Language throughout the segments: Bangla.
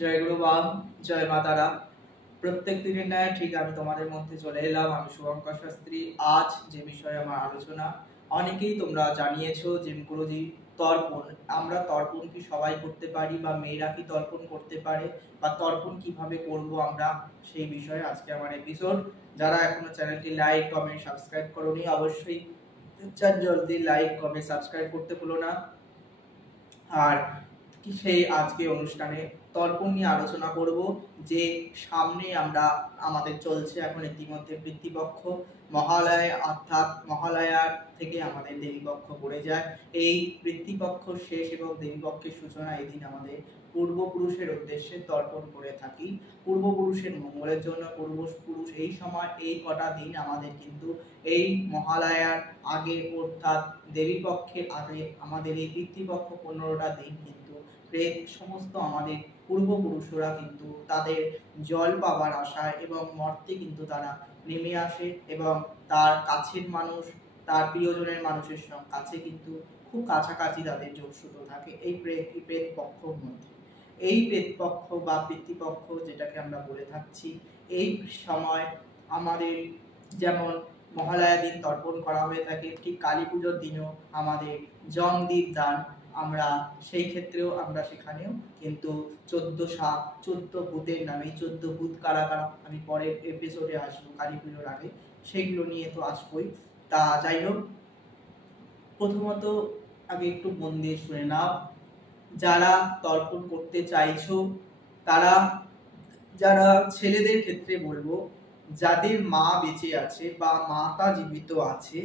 জয় গুরুবাম, জয় মাতারা। প্রত্যেক দিনের ন্যায় ঠিক আমি তোমাদের মধ্যে চলে এলাম। আমি শুভঙ্কর শাস্ত্রী। আজ যে বিষয়ে আমার আলোচনা, অনেকেই তোমরা জানিয়েছো যে গুরুজি তর্পণ, আমরা তর্পণ কি সবাই করতে পারি বা মেয়েরা কি তর্পণ করতে পারে বা তর্পণ কিভাবে করব আমরা, সেই বিষয়ে আজকে আমার এপিসোড। যারা এখনো চ্যানেলটি লাইক কমেন্ট সাবস্ক্রাইব করোনি, অবশ্যই জলদি লাইক কমেন্ট সাবস্ক্রাইব করতে ভুলো না। আর কি সেই আজকে অনুষ্ঠানে তর্পণ নিয়ে আলোচনা করব। যে সামনে আমাদের চলছে এখন ইতিমধ্যে পিতৃপক্ষ, মহালয়া, অর্থাৎ মহালয়ার থেকে আমাদের দেবীপক্ষ পড়ে যায়। এই পিতৃপক্ষ শেষ এবং দেবীপক্ষের সূচনা এই দিন আমাদের পূর্বপুরুষের উদ্দেশ্যে তর্পণ করে থাকি। পূর্বপুরুষের মঙ্গলের জন্য পূর্বপুরুষ এই সময় এই কটা দিন আমাদের কিন্তু এই মহালয়ার আগে অর্থাৎ দেবীপক্ষের আগে আমাদের এই পিতৃপক্ষ 15টা দিন কিন্তু সমস্ত আমাদের পূর্বপুরুষরা কিন্তু তাদের জল পাবার আশায় এবং মর্তে কিন্তু তারা নেমে আসে এবং তার কাছের মানুষ, তার প্রিয়জনের মানুষের কাছে কিন্তু খুব কাছাকাছি তাদের যোগসূত্র থাকে এই প্রেত পক্ষর মধ্যে। এই প্রেতপক্ষ বা পিতৃপক্ষ যেটাকে আমরা বলে থাকছি, এই সময় আমাদের যেমন মহালয়া দিন তর্পণ করা হয়ে থাকে, ঠিক কালী পুজোর দিনও আমাদের জমদীপ দান, আমরা সেই ক্ষেত্রেও আমরা সেখানেও কিন্তু 14 ভূতের নামে 14 ভূত কারা কারা আমি পরের এপিসোডে আসবো, কালী পুজোর আগে সেগুলো নিয়ে তো আসবোই। তা যাই হোক, প্রথমত আগে একটু মন দিয়ে শুনে নাও। যারা তর্পণ করতে চাইছো তারা, যারা ছেলেদের ক্ষেত্রে বলবো, যাদের মা বেঁচে আছে বা মাতা জীবিত আছে,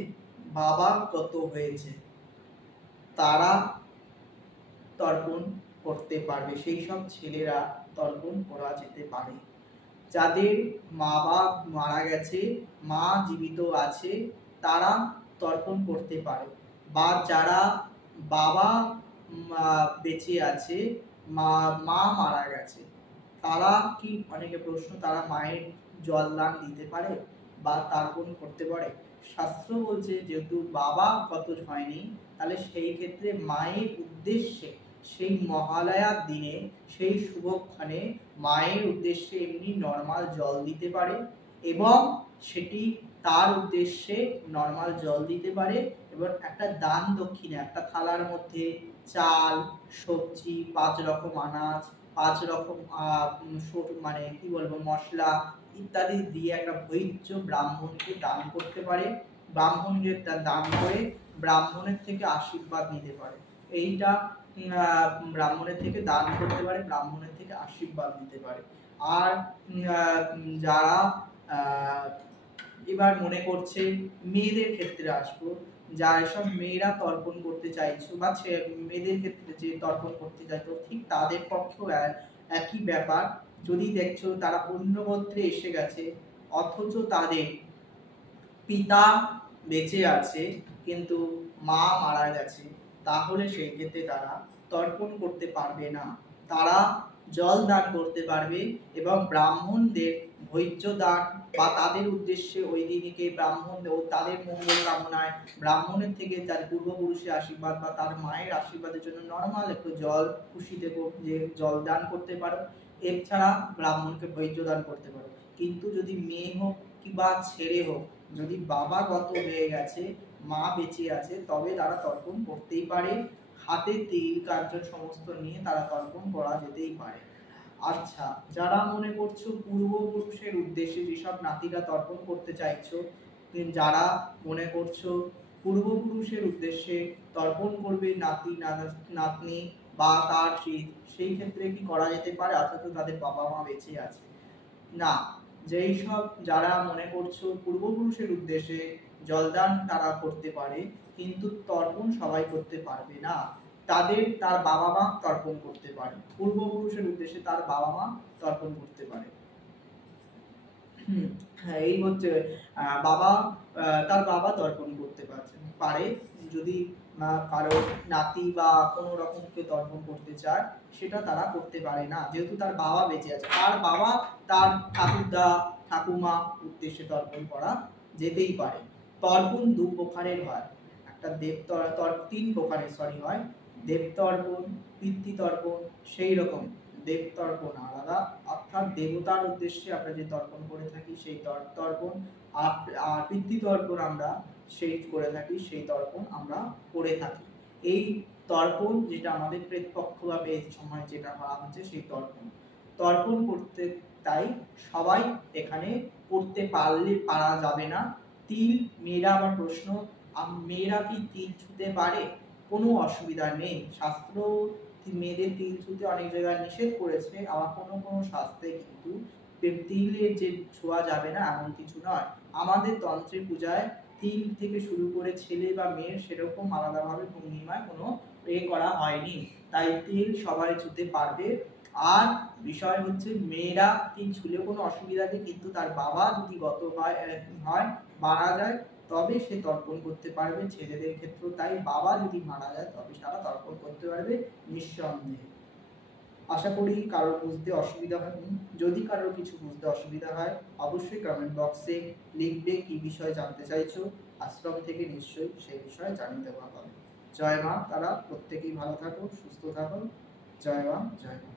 বাবা কত হয়েছে, তারা তর্পণ করতে পারবে। সেই সব ছেলেরা তর্পণ করা যেতে পারে। যাদের মা বাবা মারা গেছে, মা জীবিত আছে, তারা তর্পণ করতে পারে। বা যারা বাবা বেঁচে আছে, মা মারা গেছে, তারা কি, অনেকে প্রশ্ন, তারা মায়ের জল দান দিতে পারে বা তর্পণ করতে পারে? শাস্ত্র বলছে যেহেতু বাবা কত হয়নি, তাহলে সেই ক্ষেত্রে মায়ের উদ্দেশ্যে সেই মহালয়ার দিনে সেই শুভক্ষণে মায়ের উদ্দেশ্যে এমনি নর্মাল জল দিতে পারে এবং সেটি তার উদ্দেশ্যে নর্মাল জল দিতে পারে এবং একটা দান দক্ষিণা, একটা থালার মধ্যে চাল, সবজি, 5 রকম আনাজ, 5 রকম মানে কি বলবো মশলা ইত্যাদি দিয়ে একটা ভৈর্য ব্রাহ্মণকে দান করতে পারে। ব্রাহ্মণকে দান করে ব্রাহ্মণের থেকে আশীর্বাদ নিতে পারে। এইটা ব্রাহ্মণের থেকে দান করতে পারে, ব্রাহ্মণের থেকে আশীর্বাদ নিতে পারে। আর যারা এবার মনে করছে, মেয়েদের ক্ষেত্রে আসবো, যা এসব মেয়েরা তর্পণ করতে চাইছো বা মেয়েদের ক্ষেত্রে যে তর্পণ করতে চাইছো, ঠিক তাদের পক্ষেও একই ব্যাপার। যদি দেখছো তারা অন্য গোত্রে এসে গেছে অথচ তাদের পিতা বেঁচে আছে কিন্তু মা মারা গেছে, তাহলে সেই ক্ষেত্রে তারা তর্পণ করতে পারবে না। তারা জল দান করতে পারবে এবং ব্রাহ্মণদের ভৈর্য দান বা তাদের উদ্দেশ্যে ওই দিনকে ব্রাহ্মণ ও তাদের মঙ্গল কামনায় ব্রাহ্মণের থেকে তার পূর্বপুরুষের আশীর্বাদ বা তার মায়ের আশীর্বাদের জন্য নর্মাল একটু জল খুশিতে যে জল দান করতে পারো। এছাড়া ব্রাহ্মণকে ভৈর্য দান করতে পারো। কিন্তু যদি মেয়ে হোক কিংবা ছেলে হোক, যদি বাবা গত হয়ে গেছে, মা বেঁচে আছে, তবে তারা তর্পণ করতেই পারে। হাতে তেল কার্য সমস্ত নিয়ে তারা তর্পণ করা যেতেই পারে। আচ্ছা, যারা মনে করছো পূর্বপুরুষের উদ্দেশ্যে যেসব নাতিরা তর্পণ করতে চাইছো, যারা মনে করছো পূর্বপুরুষের উদ্দেশ্যে তর্পণ করবে নাতি নাতনি বা তার সেই ক্ষেত্রে কি করা যেতে পারে অথচ তাদের বাবা মা বেঁচে আছে? না, যেই সব যারা মনে করছো পূর্বপুরুষের উদ্দেশ্যে জলদান তারা করতে পারে কিন্তু তর্পণ সবাই করতে পারবে না, তার বাবা মা তর্পণ করতে পারে। পূর্বপুরুষের উদ্দেশ্যে তার বাবা মা তর্পণ করতে পারে। এই হচ্ছে তার বাবা তর্পণ করতে পারে। যদি কারো নাতি বা কোনো রকম কেউ তর্পণ করতে চায়, সেটা তারা করতে পারে না, যেহেতু তার বাবা বেঁচে আছে। তার বাবা, তার ঠাকুরদা, ঠাকুমা উদ্দেশ্যে তর্পণ করা যেতেই পারে। তর্পণ 2 প্রকারের হয়, একটা তিন প্রকারের হয়, দেব তর্পণ, পিতৃ তর্পণ, সেই রকম দেব তর্পণ আলাদা, অর্থাৎ দেবতার উদ্দেশ্যে আমরা যে তর্পণ করে থাকি সেই তর্পণ, আর পিতৃ তর্পণ আমরা সেই করে থাকি, সেই তর্পণ আমরা করে থাকি। এই তর্পণ যেটা আমাদের প্রেতপক্ষ বা এই সময় যেটা করা হচ্ছে সেই তর্পণ করতে, তাই সবাই এখানে করতে পারা যাবে না। তিল, মেয়েরা আবার প্রশ্ন, মেয়েরা কি তিল ছুঁতে পারে? কোনো অসুবিধা নেই, শাস্ত্র মেয়েদের তিল ছুঁতে অনেক জায়গায় নিষেধ করেছে, আবার কোনো কোনো শাস্ত্রে কিন্তু তিলের যে ছোঁয়া যাবে না এমন কিছু নয়। আমাদের তন্ত্রের পূজায় তিল থেকে শুরু করে ছেলে বা মেয়ের সেরকম আলাদাভাবে ভঙ্গিমায় কোনো করা হয়নি, তাই তিল সবাই ছুঁতে পারবে। আর বিষয় হচ্ছে মেয়েরা তিল ছুঁলেও কোনো অসুবিধা নেই, কিন্তু তার বাবা যদি গত হয় মারা যায় তবে সে তর্পণ করতে পারবে। ছেলেদের ক্ষেত্রে তাই বাবা যদি মারা যায় তবে তারা তর্পণ করতে পারবে নিঃসন্দেহে। আশা করি কারোর বুঝতে অসুবিধা হয়নি। যদি কারোর কিছু বুঝতে অসুবিধা হয় অবশ্যই কমেন্ট বক্সে লিখবে কি বিষয় জানতে চাইছো, আশ্রম থেকে নিশ্চয়ই সেই বিষয়ে জানিয়ে দেওয়া হবে। জয় মা তারা, প্রত্যেকেই ভালো থাকো, সুস্থ থাকো। জয় মা, জয় মা।